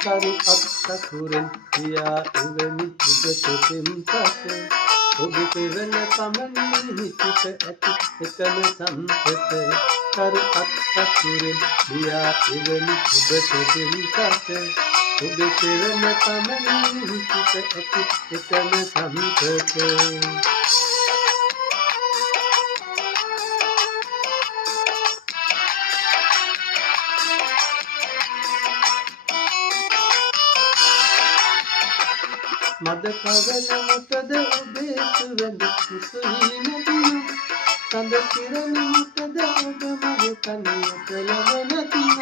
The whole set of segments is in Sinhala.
කරු අත්තකුරෙන් පියා එවැනි සුගතෙම් පත ඔබ කෙවන පමණින් හිතට ඇති එකම සම්පත කරු අත්තකුරෙන් පියා එවැනි සුගතෙම් පත ඔබ කෙවන පමණින් හිතට ඇති එකම සම්පත මද කවන මොකද ඔබේ සුවඳ කුසුහි නැතිනම් සඳ කිරණ මොකද ඔබ මගේ කනියට ලබ නැතිනම්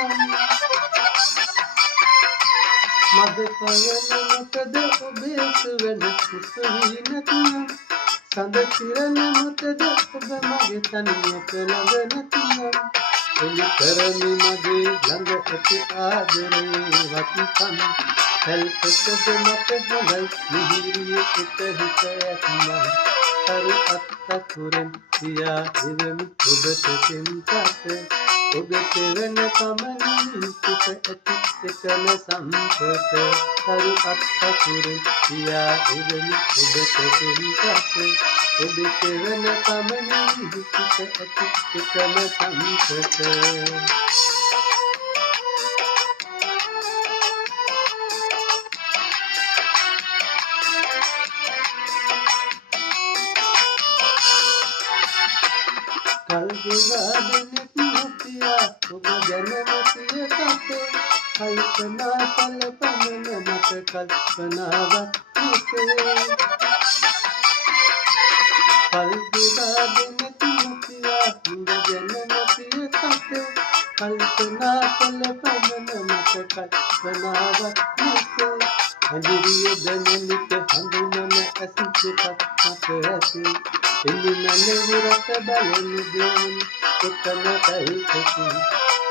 මද කවන මොකද ඔබේ සුවඳ කුසුහි නැතිනම් සඳ කිරණ මොකද ඔබ මගේ කනියට ලබ නැතිනම් එලි කරමි මගේ ළඟ ඇති ආදරේ වටිකම් හැල්පතද මට හොඳයි මිහිරිය සිත හිත ඇතිනම් කරු අත්තකුරෙන් පියා එවැනි ඔබට පෙම්පත ඔබ කෙවන පමණින් සිත ඇති එකම සම්පත කරු අත්තකුරෙන් පියා එවැනි ඔබට පෙම්පත ඔබ කෙවන පමණින් සිත ඇති එකම සම්පත කල්ගෙවාදෙනෙක් නොතියා ඔබ ගැන නොතිය කතේ කල්පනා කල පමණ මට කල්පනාවක් නොතේ කල්ගෙවාදෙනෙක් නොතියා ඔබ ගැන නොතිය කතේ කල්පනා කල පමණ මට කල්පනාවක් නොතේ අඳුරිය දැනෙනිට හඳුනන ඇසිත පත් ඇති එළිමන විරස බලන දෙවන එකම කයිකති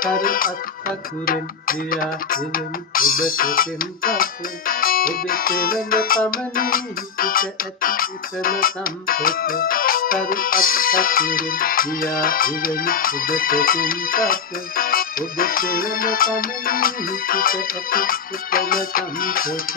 කරු අත්තකුරෙන් පියා එවැනි ඔබට පෙම්පත ඔබ කෙවන පමණින් හිතට ඇති එකම සම්පත කරු අත්තකුරෙන් පියා එවැනි ඔබට පෙම්පත ඔබ කෙවන පමණින් හිතට ඇති එකම සම්පත